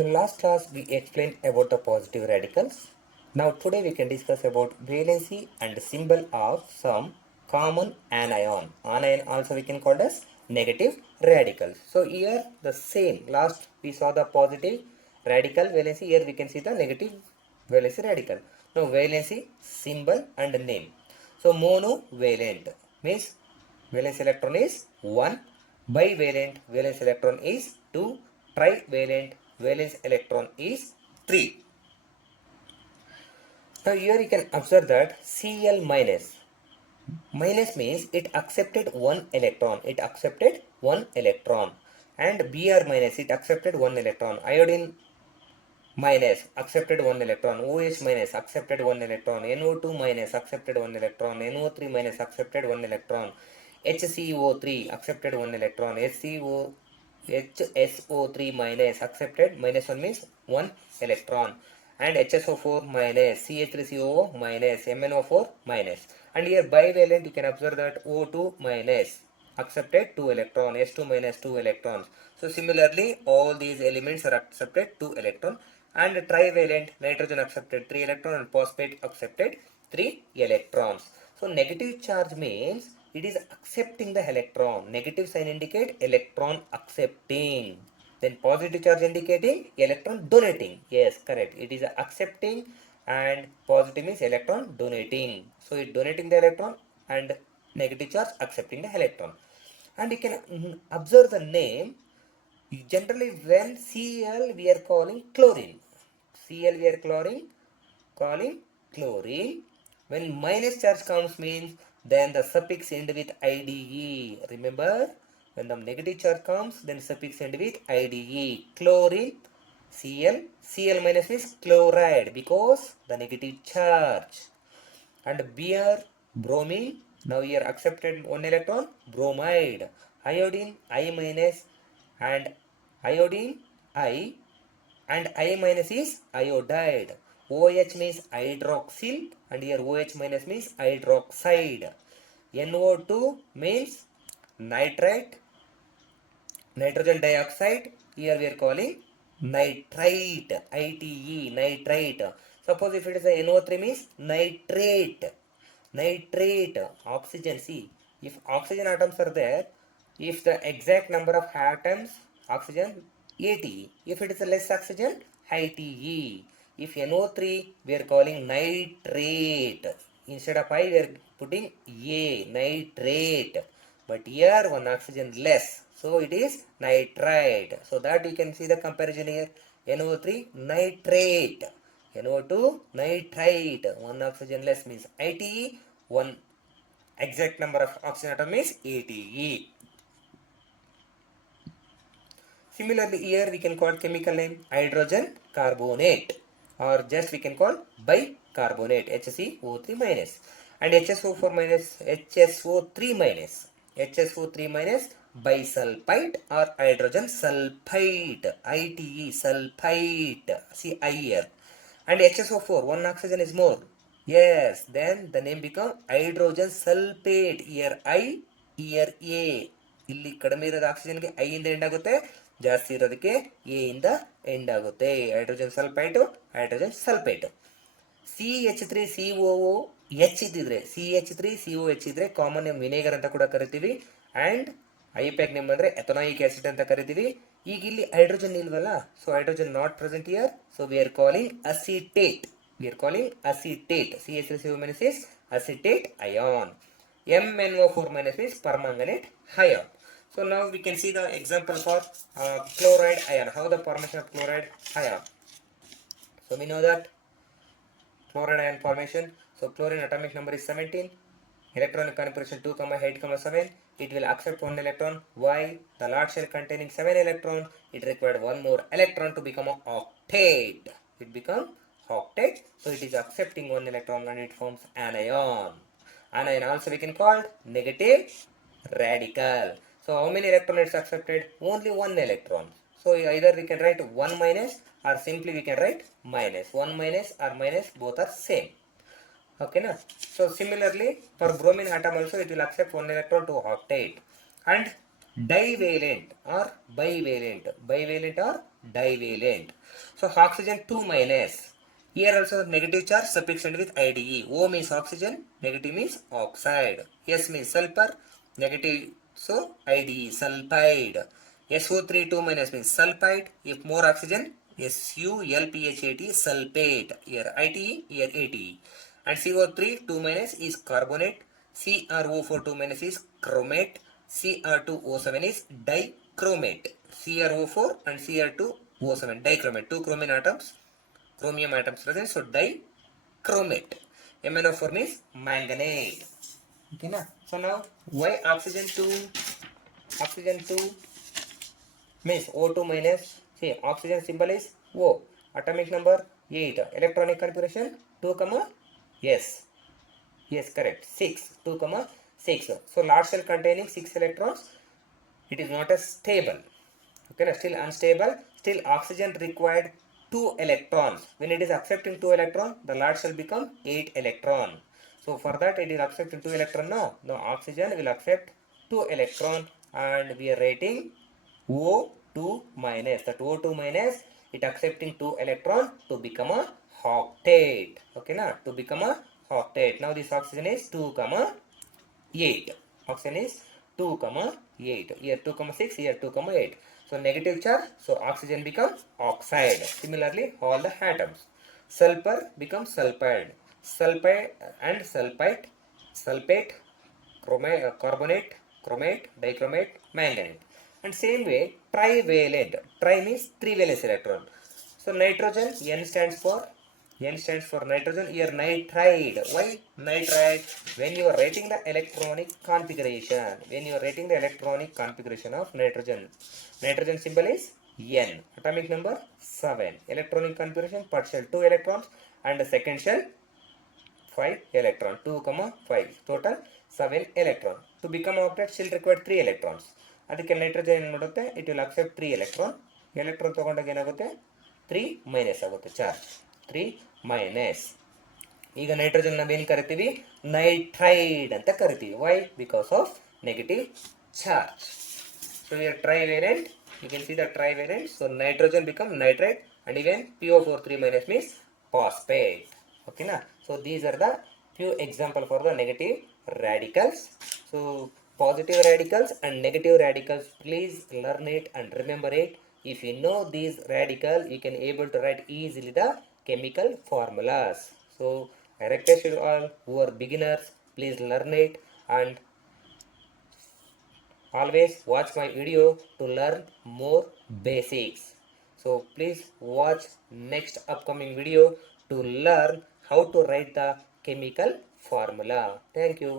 In last class we explained about the positive radicals. Now today we can discuss about valency and symbol of some common anion. Anion also we can call as negative radicals. So here the same, last we saw the positive radical valency, here we can see the negative valency radical. Now valency, symbol and name. So monovalent means valence electron is 1, bivalent valence electron is 2, trivalent valence electron is 3. Now here you can observe that Cl minus. Minus means it accepted one electron. It accepted one electron. And Br minus, it accepted one electron. Iodine minus accepted one electron. OH minus accepted one electron. NO2 minus accepted one electron. NO3 minus accepted one electron. HCO3 accepted one electron. HSO3 minus accepted, minus 1 means 1 electron. And HSO4 minus, CH3COO minus, MnO4 minus. And here bivalent you can observe that O2 minus accepted 2 electron, S2 minus 2 electrons. So similarly all these elements are accepted 2 electron. And trivalent, nitrogen accepted 3 electron and phosphate accepted 3 electrons. So negative charge means it is accepting the electron. Negative sign indicate electron accepting. Then positive charge indicating electron donating. Yes, correct. It is accepting and positive means electron donating. So it donating the electron and negative charge accepting the electron. And you can observe the name. Generally when Cl we are calling chlorine. Cl we are calling chlorine. When minus charge comes means then the suffix end with IDE. Remember, when the negative charge comes then suffix end with IDE. Chlorine, Cl. Cl minus means chloride because the negative charge. And Br, bromine. Now here accepted one electron, bromide. Iodine, I minus, and iodine, I, and I minus is iodide. OH means hydroxyl and here OH minus means hydroxide. NO2 means nitrate, nitrogen dioxide. Here we are calling nitrite, ITE, nitrite. Suppose if it is a NO3 means nitrate, nitrate, oxygen. See, if oxygen atoms are there, if the exact number of atoms, oxygen, ATE. If it is a less oxygen, ITE. If NO3, we are calling nitrate. Instead of I, we are putting A, nitrate. But here one oxygen less. So it is nitrite. So that you can see the comparison here. NO3, nitrate. NO2, nitrite. One oxygen less means ITE. One exact number of oxygen atom is ATE. Similarly, here we can call chemical name hydrogen carbonate, or just we can call bicarbonate, HCO3 minus, and HSO4 minus, HSO3 minus, HSO3 minus bisulfite or hydrogen sulfite, ITE, sulfite, see I here, and HSO4, one oxygen is more. Yes, then the name become hydrogen sulfate. Here I, here A. ಇಲ್ಲಿ ಕಡಿಮೆ ಇರೋದು ಆಕ್ಸಿಜನ್ಗೆ I ಇಂದ end ಆಗುತ್ತೆ, ಜಾಸ್ತಿ ಇರೋದಕ್ಕೆ A ಇಂದ end ಆಗುತ್ತೆ. Hydrogen sulphite, hydrogen sulphate. CH3COO H ಇದ್ದಿದ್ರೆ, CH3COH ಇದ್ರೆ ಕಾಮನ್ ನೇಮ್ ವಿನೇಗರ್ ಅಂತ ಕೂಡ ಕರಿತೀವಿ. ಆ್ಯಂಡ್ ಐಪ್ಯಾಕ್ ನೇಮ್ ಅಂದರೆ ಎಥನಾಯಿಕ್ ಆಸಿಡ್ ಅಂತ ಕರಿತೀವಿ. ಈಗ ಇಲ್ಲಿ ಹೈಡ್ರೋಜನ್ ಇಲ್ವಲ್ಲ, so hydrogen not present year, so we are calling acetate. We are calling acetate. CH3CO minus is acetate ion. MnO4 minus means permanganate ion. So now we can see the example for chloride ion. How the formation of chloride ion. So we know that chloride ion formation. So chlorine atomic number is 17. Electronic configuration 2, 8, 7. It will accept one electron. Why? The large shell containing 7 electrons. It required one more electron to become an octet. It become octet. So it is accepting one electron and it forms anion. Anion also we can call negative radical. So how many electrons accepted? Only one electron. So either we can write 1 minus or simply we can write minus. 1 minus or minus both are same. Okay na? So similarly for bromine atom also it will accept one electron to octet. And divalent or bivalent. Bivalent or divalent. So oxygen 2 minus. Here also negative charge suffixed with IDE. O means oxygen, negative means oxide. S means sulfur, negative, so IDE, sulfide. SO3 2 minus means sulfide. If more oxygen, SULPHAT, sulfate. Here ITE, here ATE. And CO3 2 minus is carbonate. CrO4 2 minus is chromate. Cr2O7 is dichromate. CrO4 and Cr2O7 dichromate. Two chromium atoms, chromium atoms present, so dichromate. MnO4 means manganate. Okay na? So now why oxygen 2? Oxygen 2 means O2 minus. See, oxygen symbol is O. Atomic number 8. Electronic configuration 2, yes. Yes, correct. 6. 2, 6. So large cell containing 6 electrons. It is not a stable. Okay, still unstable. Still oxygen required 2 electrons. When it is accepting 2 electrons, the large cell become 8 electron. So for that it is accepting 2 electron. No, oxygen will accept 2 electron, and we are writing O2 minus. That O2 minus, it accepting 2 electron to become a octet. Okay, na? To become a octet. Now this oxygen is 2, 8. Oxygen is 2, 8. Here 2, 6, here 2, 8. So negative charge, so oxygen becomes oxide. Similarly, all the atoms. Sulfur becomes sulfide. Sulfide and sulfite, sulfate, carbonate, chromate, dichromate, manganate. And same way, trivalent. Tri means 3 valence electron. So nitrogen, N stands for nitrogen. Here nitride. Why nitride? When you are writing the electronic configuration, of nitrogen, nitrogen symbol is N. Atomic number 7. Electronic configuration, first shell 2 electrons, and the second shell 5 electron. 2, 5. Total 7 electron. To become octet, still required 3 electrons. ಅದಕ್ಕೆ nitrogen ಏನು ಮಾಡುತ್ತೆ, it will accept 3 electron. Electron ತಗೊಂಡಾಗ ಏನಾಗುತ್ತೆ, 3 minus ಆಗುತ್ತೆ charge, 3 minus. ಈಗ nitrogen ನಾವೇನು ಕರಿತೀವಿ, nitride ಅಂತ ಕರಿತೀವಿ. Why? Because of negative charge. So here trivalent, you can see the trivalent. So nitrogen become nitrate, and even PO4 3 minus means phosphate. Okay na? So these are the few example for the negative radicals. So positive radicals and negative radicals, please learn it and remember it. If you know these radicals, you can able to write easily the chemical formulas. So I request you all who are beginners, please learn it, and always watch my video to learn more basics. So please watch next upcoming video to learn how to write the chemical formula. Thank you.